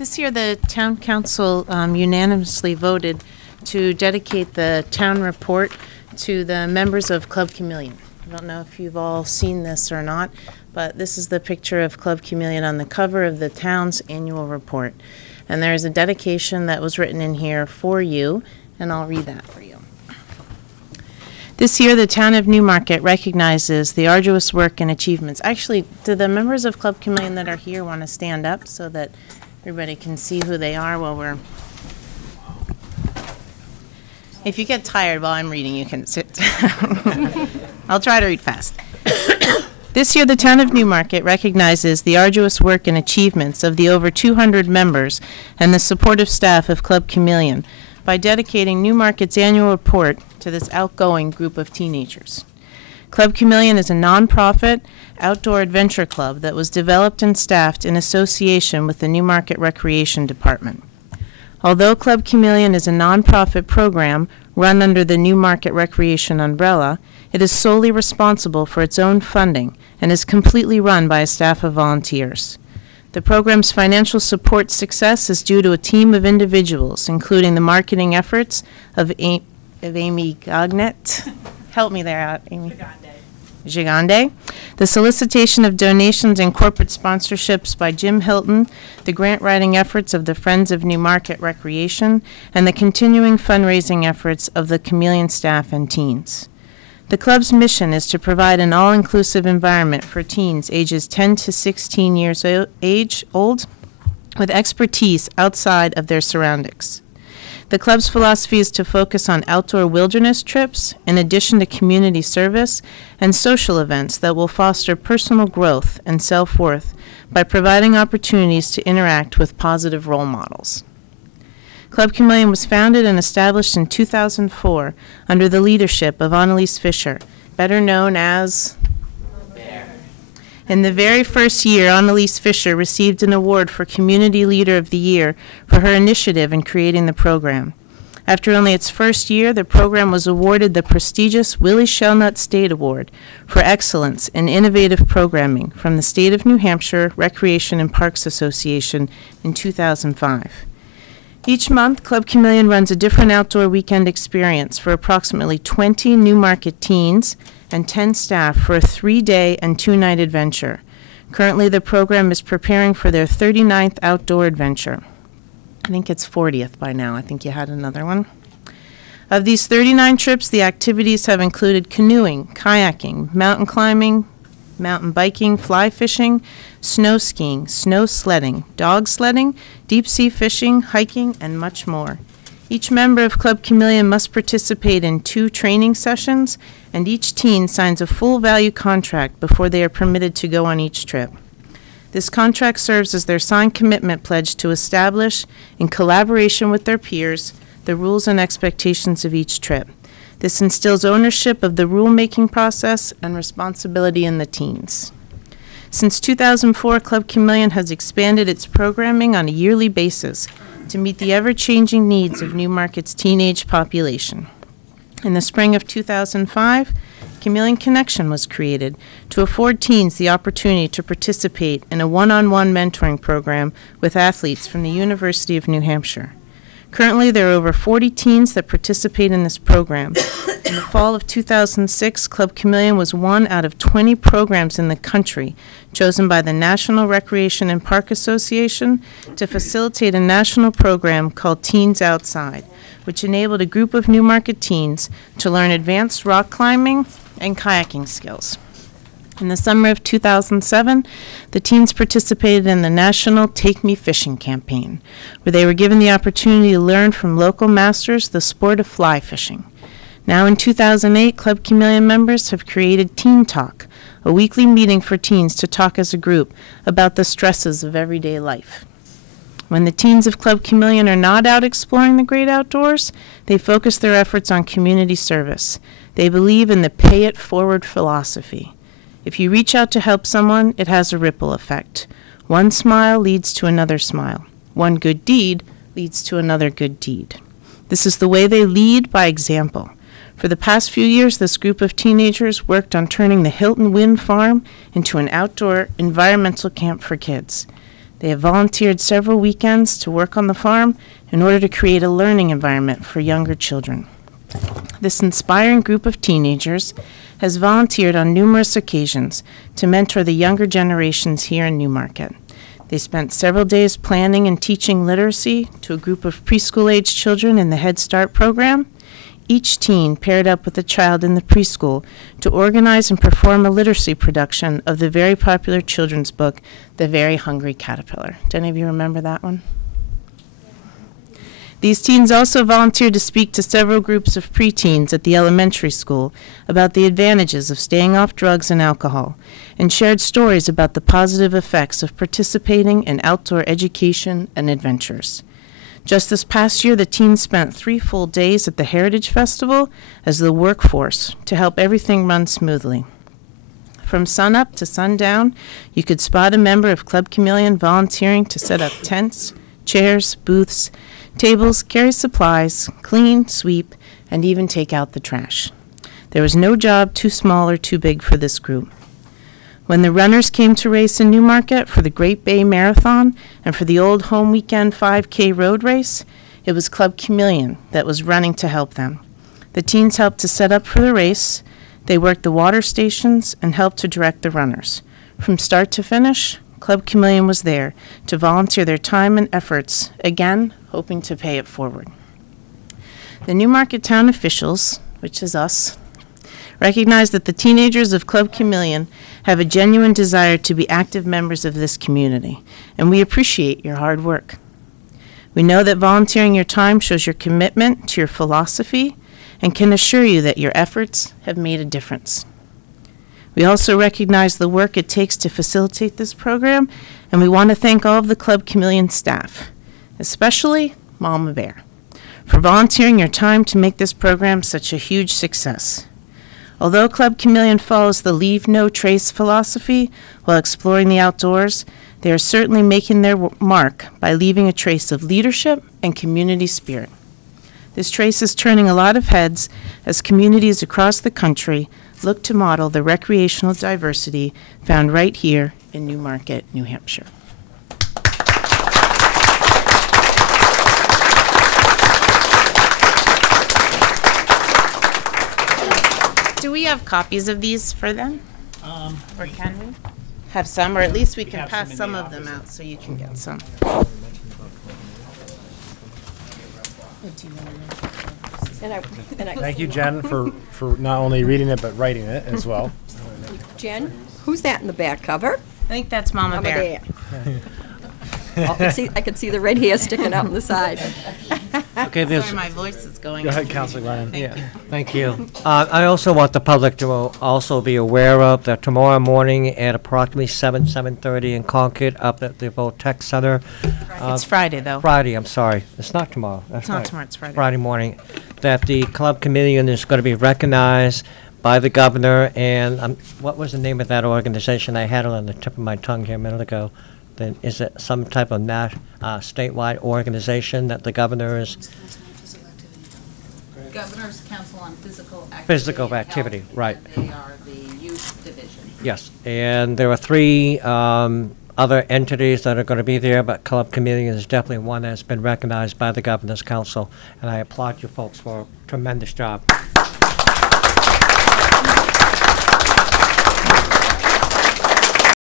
This year the Town Council unanimously voted to dedicate the town report to the members of Club Cameleon. I don't know if you've all seen this or not, but this is the picture of Club Cameleon on the cover of the town's annual report. And there's a dedication that was written in here for you, and I'll read that for you. This year, the town of Newmarket recognizes the arduous work and achievements. Actually, do the members of Club Cameleon that are here want to stand up so that everybody can see who they are while we're... If you get tired while I'm reading, you can sit down. I'll try to read fast. This year, the town of Newmarket recognizes the arduous work and achievements of the over 200 members and the supportive staff of Club Cameleon by dedicating Newmarket's annual report to this outgoing group of teenagers. Club Cameleon is a nonprofit outdoor adventure club that was developed and staffed in association with the Newmarket Recreation Department. Although Club Cameleon is a nonprofit program run under the Newmarket Recreation umbrella, it is solely responsible for its own funding and is completely run by a staff of volunteers. The program's financial support success is due to a team of individuals, including the marketing efforts of Amy Gagnet. Help me there out, Amy. Gigande, the solicitation of donations and corporate sponsorships by Jim Hilton, the grant writing efforts of the Friends of Newmarket Recreation, and the continuing fundraising efforts of the Cameleon staff and teens. The club's mission is to provide an all-inclusive environment for teens ages 10 to 16 years old with expertise outside of their surroundings. The club's philosophy is to focus on outdoor wilderness trips in addition to community service and social events that will foster personal growth and self-worth by providing opportunities to interact with positive role models. Club Cameleon was founded and established in 2004 under the leadership of Annalise Fisher, better known as Bear. In the very first year, Annalise Fisher received an award for Community Leader of the Year for her initiative in creating the program. After only its first year, the program was awarded the prestigious Willie Shelnut State Award for Excellence in Innovative Programming from the State of New Hampshire Recreation and Parks Association in 2005. Each month, Club Cameleon runs a different outdoor weekend experience for approximately 20 Newmarket teens and 10 staff for a 3-day and 2-night adventure. Currently, the program is preparing for their 39th outdoor adventure. I think it's 40th by now. I think you had another one. Of these 39 trips, the activities have included canoeing, kayaking, mountain climbing, mountain biking, fly fishing, snow skiing, snow sledding, dog sledding, deep sea fishing, hiking, and much more. Each member of Club Cameleon must participate in 2 training sessions, and each teen signs a full value contract before they are permitted to go on each trip. This contract serves as their signed commitment pledge to establish, in collaboration with their peers, the rules and expectations of each trip. This instills ownership of the rulemaking process and responsibility in the teens. Since 2004, Club Cameleon has expanded its programming on a yearly basis to meet the ever-changing needs of Newmarket's teenage population. In the spring of 2005, Cameleon Connection was created to afford teens the opportunity to participate in a one-on-one mentoring program with athletes from the University of New Hampshire. Currently, there are over 40 teens that participate in this program. In the fall of 2006, Club Cameleon was one out of 20 programs in the country chosen by the National Recreation and Park Association to facilitate a national program called Teens Outside, which enabled a group of Newmarket teens to learn advanced rock climbing and kayaking skills. In the summer of 2007, the teens participated in the National Take Me Fishing campaign, where they were given the opportunity to learn from local masters the sport of fly fishing. Now in 2008, Club Cameleon members have created Teen Talk, a weekly meeting for teens to talk as a group about the stresses of everyday life. When the teens of Club Cameleon are not out exploring the great outdoors, they focus their efforts on community service. They believe in the pay-it-forward philosophy. If you reach out to help someone, it has a ripple effect. One smile leads to another smile. One good deed leads to another good deed. This is the way they lead by example. For the past few years, this group of teenagers worked on turning the Hilton Wind Farm into an outdoor environmental camp for kids. They have volunteered several weekends to work on the farm in order to create a learning environment for younger children. This inspiring group of teenagers has volunteered on numerous occasions to mentor the younger generations here in Newmarket. They spent several days planning and teaching literacy to a group of preschool-age children in the Head Start program. Each teen paired up with a child in the preschool to organize and perform a literacy production of the very popular children's book, The Very Hungry Caterpillar. Do any of you remember that one? These teens also volunteered to speak to several groups of preteens at the elementary school about the advantages of staying off drugs and alcohol, and shared stories about the positive effects of participating in outdoor education and adventures. Just this past year, the teens spent 3 full days at the Heritage Festival as the workforce to help everything run smoothly. From sunup to sundown, you could spot a member of Club Cameleon volunteering to set up tents, chairs, booths, tables, carry supplies, clean, sweep, and even take out the trash. There was no job too small or too big for this group. When the runners came to race in Newmarket for the Great Bay Marathon and for the Old Home Weekend 5K road race, it was Club Cameleon that was running to help them. The teens helped to set up for the race. They worked the water stations and helped to direct the runners. From start to finish, Club Cameleon was there to volunteer their time and efforts, again, hoping to pay it forward. The Newmarket town officials, which is us, recognize that the teenagers of Club Cameleon have a genuine desire to be active members of this community, and we appreciate your hard work. We know that volunteering your time shows your commitment to your philosophy and can assure you that your efforts have made a difference. We also recognize the work it takes to facilitate this program, and we want to thank all of the Club Cameleon staff, especially Mama Bear, for volunteering your time to make this program such a huge success. Although Club Cameleon follows the leave no trace philosophy while exploring the outdoors, they are certainly making their mark by leaving a trace of leadership and community spirit. This trace is turning a lot of heads as communities across the country look to model the recreational diversity found right here in Newmarket, New Hampshire. Do we have copies of these for them? Or can we have some, or at least we can pass some of them out so you can get some. Thank you, Jen, for not only reading it but writing it as well. Jen, who's that in the back cover? I think that's Mama Bear. I can see the red hair sticking out on the side. Okay, Sorry, my voice is going. Go ahead, Councillor Glennon. yeah, thank you. I also want the public to also be aware of that tomorrow morning at approximately 7:30 in Concord, up at the Voltech Center. It's Friday, though. Friday, I'm sorry. It's not tomorrow. That's It's not right. tomorrow, it's Friday. Friday morning, that the Club Cameleon is going to be recognized by the governor, and what was the name of that organization? I had it on the tip of my tongue here a minute ago. Then is it some type of statewide organization that the governor is? Governor's Council on Physical Activity. Physical Activity, Health, right. And they are the youth division. Yes, and there are 3 other entities that are going to be there, but Club Cameleon is definitely one that's been recognized by the Governor's Council, and I applaud you folks for a tremendous job.